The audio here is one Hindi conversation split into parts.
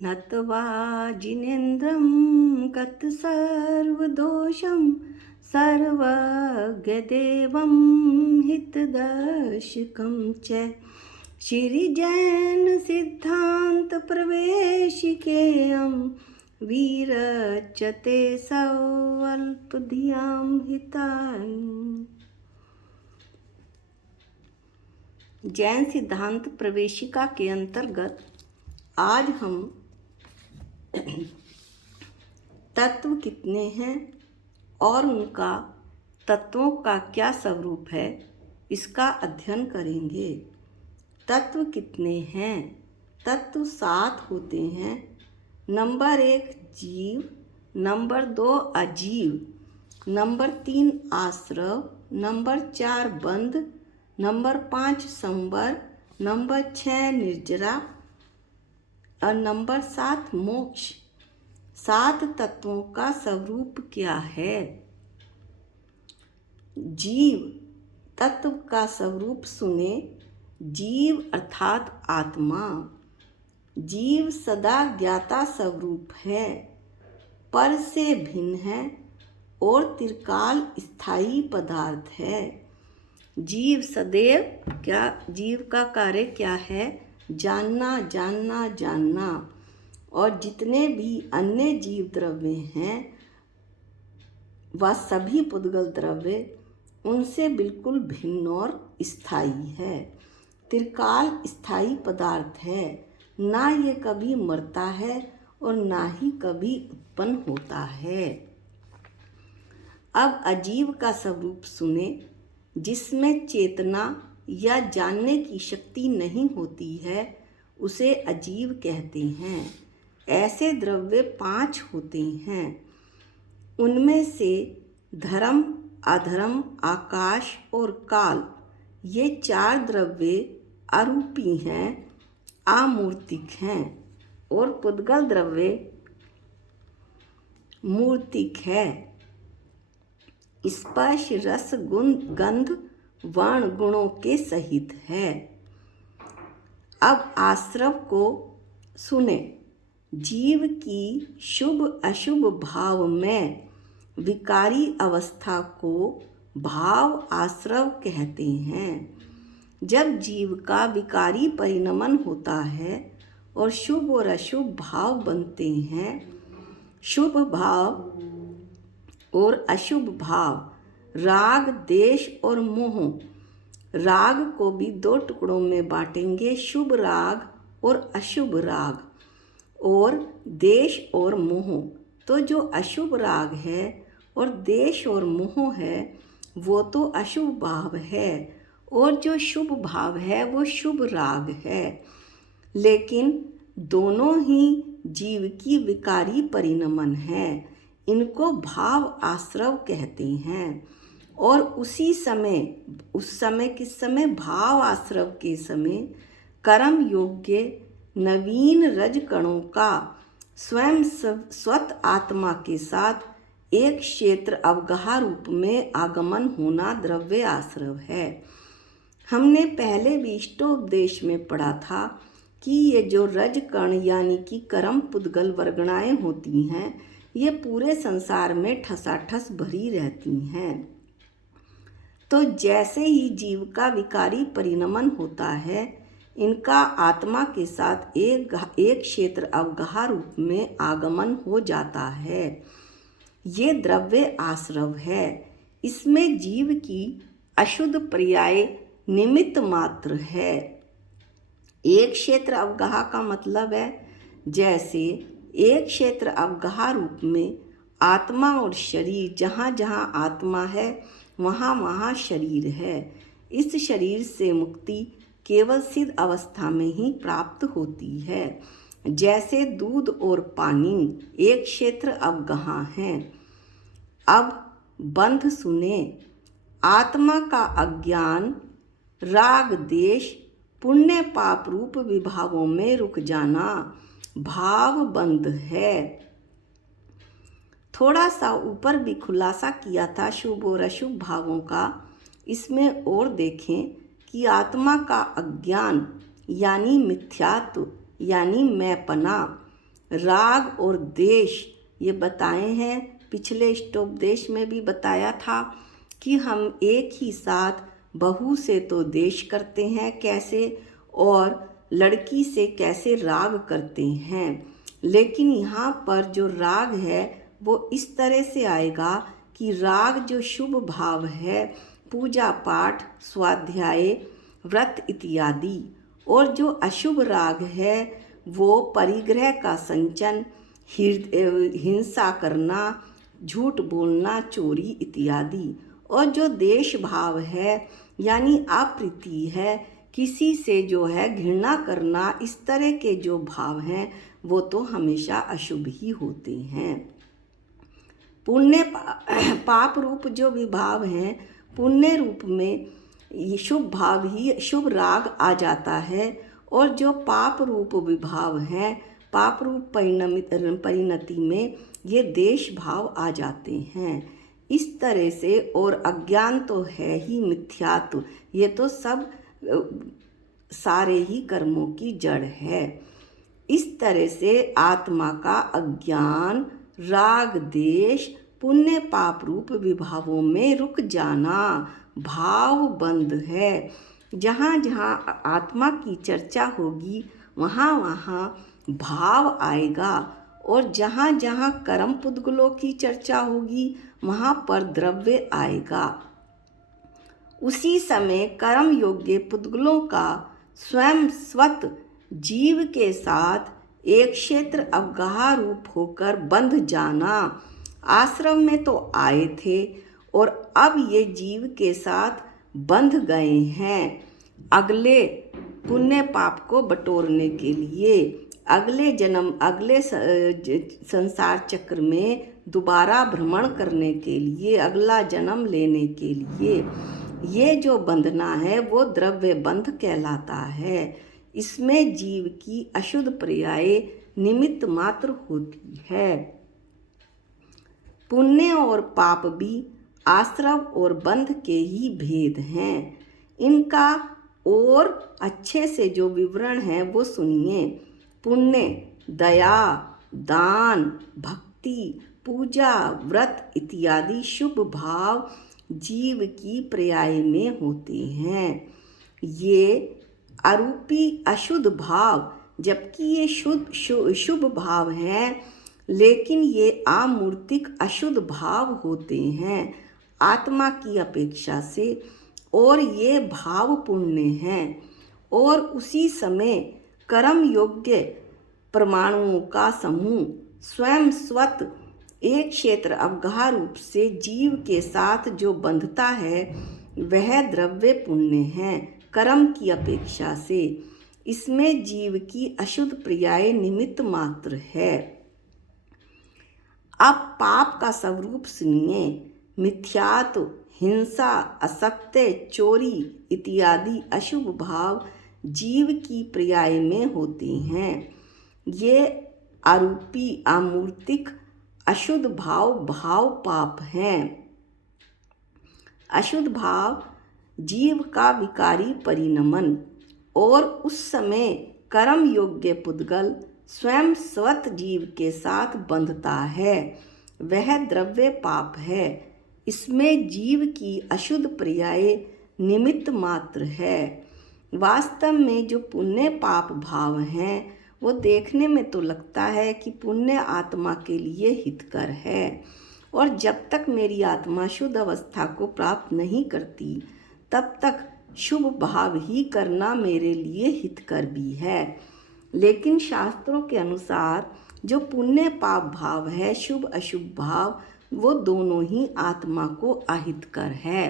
नत्वा जिनेन्द्रं गतसर्वदोषं सर्वज्ञदेवं हितदर्शकं च श्रीजैनसिद्धान्तप्रवेशिकेयं विरचते स्वल्पधियां हिताय। जैन सिद्धांत प्रवेशिका के अंतर्गत आज हम तत्व कितने हैं और उनका तत्वों का क्या स्वरूप है, इसका अध्ययन करेंगे। तत्व कितने हैं? तत्व 7 होते हैं। नंबर 1 जीव, नंबर 2 अजीव, नंबर 3 आश्रव, नंबर 4 बंध, नंबर 5 संवर, नंबर 6 निर्जरा और नंबर 7 मोक्ष। 7 तत्वों का स्वरूप क्या है? जीव तत्व का स्वरूप सुने। जीव अर्थात आत्मा। जीव सदा ज्ञाता स्वरूप है, पर से भिन्न है और त्रिकाल स्थायी पदार्थ है। जीव सदैव जीव का कार्य क्या है? जानना, जानना, जानना। और जितने भी अन्य जीव द्रव्य हैं वह सभी पुद्गल द्रव्य उनसे बिल्कुल भिन्न और स्थायी है। त्रिकाल स्थायी पदार्थ है, ना ये कभी मरता है और ना ही कभी उत्पन्न होता है। अब अजीव का स्वरूप सुने। जिसमें चेतना या जानने की शक्ति नहीं होती है उसे अजीव कहते हैं। ऐसे द्रव्य 5 होते हैं। उनमें से धर्म, अधर्म, आकाश और काल, ये 4 द्रव्य अरूपी हैं, अमूर्तिक हैं और पुद्गल द्रव्य मूर्तिक है। स्पर्श, रस, गंध, वर्ण गुणों के सहित है। अब आश्रव को सुने। जीव की शुभ अशुभ भाव में विकारी अवस्था को भाव आश्रव कहते हैं। जब जीव का विकारी परिणमन होता है और शुभ और अशुभ भाव बनते हैं, शुभ भाव और अशुभ भाव, राग, देश और मोह। राग को भी 2 टुकड़ों में बांटेंगे, शुभ राग और अशुभ राग, और देश और मोह। तो जो अशुभ राग है और देश और मोह है वो तो अशुभ भाव है, और जो शुभ भाव है वो शुभ राग है। लेकिन दोनों ही जीव की विकारी परिणमन है। इनको भाव आश्रव कहते हैं। और उस समय किस समय? भाव आश्रव के समय कर्म योग्य नवीन रज कणों का स्वयं स्वत आत्मा के साथ एक क्षेत्र अवगाह रूप में आगमन होना द्रव्य आश्रव है। हमने पहले भी इष्टोपदेश में पढ़ा था कि ये जो रज कण यानी कि कर्म पुद्गल वर्गणाएं होती हैं, ये पूरे संसार में ठसाठस भरी रहती हैं। तो जैसे ही जीव का विकारी परिणमन होता है, इनका आत्मा के साथ एक क्षेत्र अवगाह रूप में आगमन हो जाता है। ये द्रव्य आश्रव है। इसमें जीव की अशुद्ध पर्याय निमित्त मात्र है। एक क्षेत्र अवगाह का मतलब है जैसे एक क्षेत्र अवगाह रूप में आत्मा और शरीर, जहाँ जहाँ आत्मा है वहाँ वहाँ शरीर है। इस शरीर से मुक्ति केवल सिद्ध अवस्था में ही प्राप्त होती है। जैसे दूध और पानी एक क्षेत्र अवगाह हैं। अब बंध सुने। आत्मा का अज्ञान, राग, देश, पुण्य पाप रूप विभावों में रुक जाना भाव बंध है। थोड़ा सा ऊपर भी खुलासा किया था शुभ और अशुभ भावों का। इसमें और देखें कि आत्मा का अज्ञान यानी मिथ्यात्व यानी मैंपना, राग और देश ये बताए हैं। पिछले स्टोपदेश में भी बताया था कि हम एक ही साथ बहू से तो देश करते हैं कैसे, और लड़की से कैसे राग करते हैं। लेकिन यहाँ पर जो राग है वो इस तरह से आएगा कि राग जो शुभ भाव है, पूजा पाठ, स्वाध्याय, व्रत इत्यादि, और जो अशुभ राग है वो परिग्रह का संचन, हिंसा करना, झूठ बोलना, चोरी इत्यादि। और जो देश भाव है यानी अप्रीति है, किसी से जो है घृणा करना, इस तरह के जो भाव हैं वो तो हमेशा अशुभ ही होते हैं। पुण्य पाप रूप जो विभाव हैं, पुण्य रूप में ये शुभ भाव ही, शुभ राग आ जाता है, और जो पाप रूप विभाव हैं, पाप रूप परिणति में ये देश भाव आ जाते हैं। इस तरह से, और अज्ञान तो है ही मिथ्यात्व, ये तो सब सारे ही कर्मों की जड़ है। इस तरह से आत्मा का अज्ञान, राग, देश, पुण्य पाप रूप विभावों में रुक जाना भाव बंध है। जहाँ जहाँ आत्मा की चर्चा होगी वहाँ वहाँ भाव आएगा, और जहाँ जहाँ कर्म पुद्गलों की चर्चा होगी वहाँ पर द्रव्य आएगा। उसी समय कर्म योग्य पुद्गलों का स्वयं स्वत जीव के साथ एक क्षेत्र अवगाह रूप होकर बंध जाना। आश्रम में तो आए थे और अब ये जीव के साथ बंध गए हैं अगले पुण्य पाप को बटोरने के लिए, अगले जन्म, अगले संसार चक्र में दोबारा भ्रमण करने के लिए, अगला जन्म लेने के लिए। ये जो बंधना है वो द्रव्य बंध कहलाता है। इसमें जीव की अशुद्ध पर्याय निमित्त मात्र होती है। पुण्य और पाप भी आश्रव और बंध के ही भेद हैं। इनका और अच्छे से जो विवरण है वो सुनिए। पुण्य दया, दान, भक्ति, पूजा, व्रत इत्यादि शुभ भाव जीव की पर्याय में होते हैं। ये अरूपी अशुद्ध भाव, जबकि ये शुभ भाव हैं, लेकिन ये आमूर्तिक अशुद्ध भाव होते हैं आत्मा की अपेक्षा से, और ये भाव पुण्य हैं। और उसी समय कर्म योग्य परमाणुओं का समूह स्वयं स्वत एक क्षेत्र अवगाह रूप से जीव के साथ जो बंधता है वह द्रव्य पुण्य है कर्म की अपेक्षा से। इसमें जीव की अशुद्ध पर्याय निमित्त मात्र है। अब पाप का स्वरूप सुनिए। मिथ्यात्व, हिंसा, असत्य, चोरी इत्यादि अशुभ भाव जीव की पर्याय में होते हैं। ये आरूपी आमूर्तिक अशुद्ध भाव पाप हैं। अशुद्ध भाव जीव का विकारी परिणमन, और उस समय कर्म योग्य पुद्गल स्वयं स्वत जीव के साथ बंधता है, वह द्रव्य पाप है। इसमें जीव की अशुद्ध पर्याय निमित्त मात्र है। वास्तव में जो पुण्य पाप भाव हैं वो देखने में तो लगता है कि पुण्य आत्मा के लिए हितकर है, और जब तक मेरी आत्मा शुद्ध अवस्था को प्राप्त नहीं करती तब तक शुभ भाव ही करना मेरे लिए हितकर भी है। लेकिन शास्त्रों के अनुसार जो पुण्य पाप भाव है, शुभ अशुभ भाव, वो दोनों ही आत्मा को अहितकर है,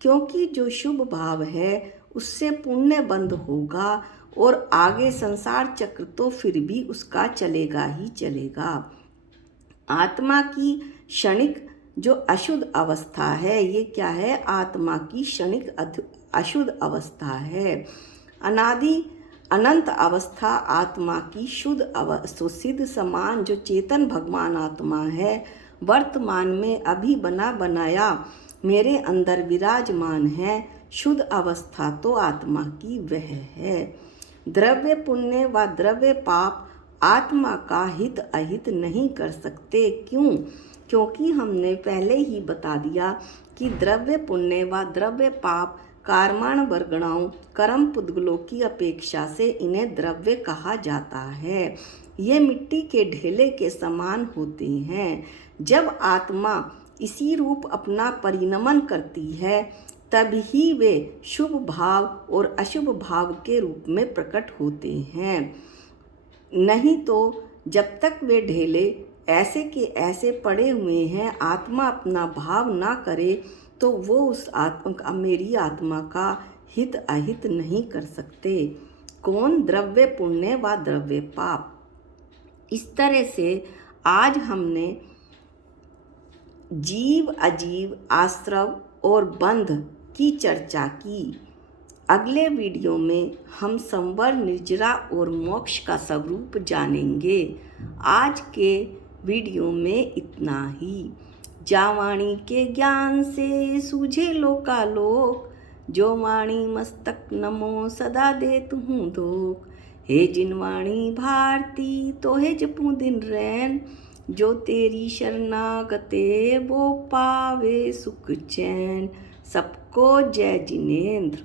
क्योंकि जो शुभ भाव है उससे पुण्य बंध होगा, और आगे संसार चक्र तो फिर भी उसका चलेगा ही चलेगा। आत्मा की क्षणिक जो अशुद्ध अवस्था है, ये क्या है? आत्मा की क्षणिक अशुद्ध अवस्था है। अनादि अनंत अवस्था आत्मा की शुद्ध सिद्ध समान जो चेतन भगवान आत्मा है, वर्तमान में अभी बना बनाया मेरे अंदर विराजमान है। शुद्ध अवस्था तो आत्मा की वह है। द्रव्य पुण्य व द्रव्य पाप आत्मा का हित अहित नहीं कर सकते। क्यों? क्योंकि हमने पहले ही बता दिया कि द्रव्य पुण्य व द्रव्य पाप कारमाण वर्गणाओं कर्म पुद्गलों की अपेक्षा से इन्हें द्रव्य कहा जाता है। ये मिट्टी के ढेले के समान होते हैं। जब आत्मा इसी रूप अपना परिणमन करती है तभी वे शुभ भाव और अशुभ भाव के रूप में प्रकट होते हैं। नहीं तो जब तक वे ढेले ऐसे के ऐसे पड़े हुए हैं, आत्मा अपना भाव ना करे तो वो उस आत्मा मेरी आत्मा का हित अहित नहीं कर सकते। कौन? द्रव्य पुण्य व द्रव्य पाप। इस तरह से आज हमने जीव अजीव, आश्रव और बंध की चर्चा की। अगले वीडियो में हम संवर, निर्जरा और मोक्ष का स्वरूप जानेंगे। आज के वीडियो में इतना ही। जा वाणी के ज्ञान से सूझे लोकालोक, जो वाणी मस्तक नमो सदा देत हूँ धोख। हे जिन वाणी भारती तो हे जपूं दिन रैन, जो तेरी शरणागते वो पावे सुख चैन। सबको जय जिनेंद्र।